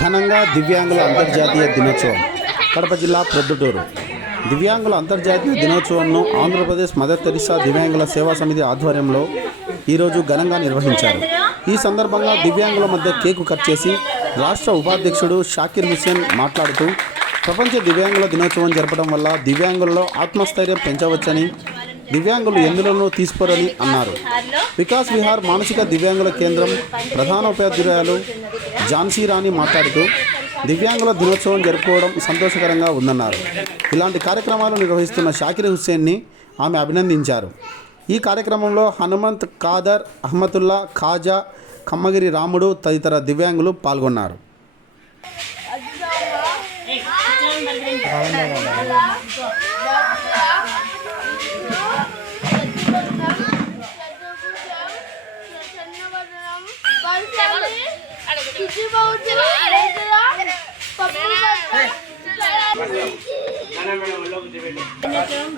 ఘనంగా దివ్యాంగుల అంతర్జాతీయ దినోత్సవం. కడప జిల్లా ప్రొద్దుటూరు. దివ్యాంగుల అంతర్జాతీయ దినోత్సవంను ఆంధ్రప్రదేశ్ మదర్ తెరిసా దివ్యాంగుల సేవా సమితి ఆధ్వర్యంలో ఈరోజు ఘనంగా నిర్వహించారు. ఈ సందర్భంగా దివ్యాంగుల మధ్య కేకు కట్ చేసి రాష్ట్ర ఉపాధ్యక్షుడు షాకిర్ హుస్సేన్ మాట్లాడుతూ ప్రపంచ దివ్యాంగుల దినోత్సవం జరపడం వల్ల దివ్యాంగులలో ఆత్మస్థైర్యం పెంచవచ్చని దివ్యాంగులు ఎందులోనూ తీసుకోరని అన్నారు. వికాస్ విహార్ మానసిక దివ్యాంగుల కేంద్రం ప్రధానోపాధ్యాయులు ఝాన్సీ రాణి మాట్లాడుతూ దివ్యాంగుల దినోత్సవం జరుపుకోవడం సంతోషకరంగా ఉందన్నారు. ఇలాంటి కార్యక్రమాలు నిర్వహిస్తున్న షాకిర్ హుస్సేన్ని ఆమె అభినందించారు. ఈ కార్యక్రమంలో హనుమంత్ ఖాదర్ అహ్మతుల్లా ఖాజా కమ్మగిరి రాముడు తదితర దివ్యాంగులు పాల్గొన్నారు.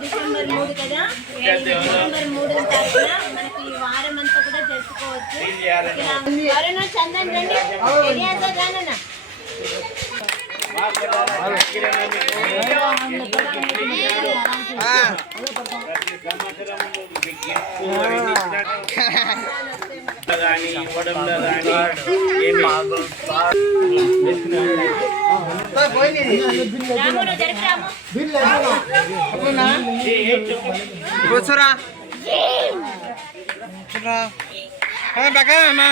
డిసెంబర్ మూడు కదా డిసెంబర్ మూడు తారీఖున మనకి ఈ వారం అంతా కూడా జరుపుకోవచ్చు ఎవరైనా చందన్ రండి ఎలియాజర్ రానన్నా కానీ ఇవ్వడంలో కానీ కూర్చోరా. పక్కన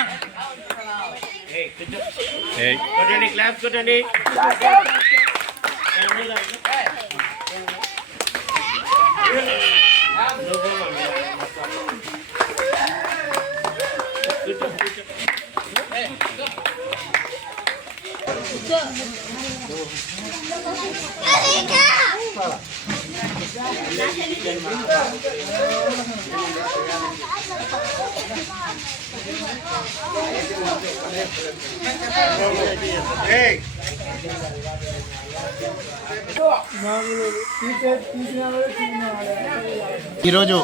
కొట్టండి క్లాస్ కొట్టండి. ఈరోజు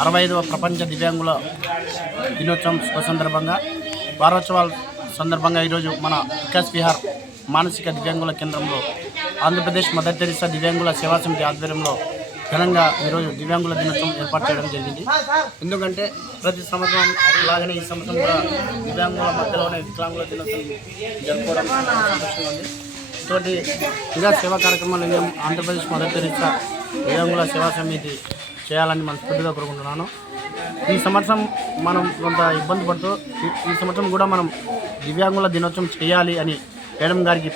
అరవై ఐదవ ప్రపంచ దివ్యాంగుల దినోత్సవం సందర్భంగా వారోత్సవాలు సందర్భంగా ఈరోజు మన వికాస్ విహార్ మానసిక దివ్యాంగుల కేంద్రంలో ఆంధ్రప్రదేశ్ మదర్ తెరిసా దివ్యాంగుల సేవా సమితి ఆధ్వర్యంలో ఘనంగా ఈరోజు దివ్యాంగుల దినోత్సవం ఏర్పాటు చేయడం జరిగింది. ఎందుకంటే ప్రతి సంవత్సరం అలాగనే ఈ సంవత్సరం కూడా దివ్యాంగుల మధ్యలోనే వికలాంగుల దినోత్సవం జరుపుకోవడం సంతోషంగా ఉంది. ఇటువంటి ఇంకా సేవా కార్యక్రమాలు ఆంధ్రప్రదేశ్ మదర్ తెరిసా దివ్యాంగుల సేవా సమితి చేయాలని మనస్ఫూర్తిగా కోరుకుంటున్నాను. ఈ సంవత్సరం మనం కొంత ఇబ్బంది పడుతూ ఈ- సంవత్సరం కూడా మనం దివ్యాంగుల దినోత్సవం చేయాలి అని మేడం గారికి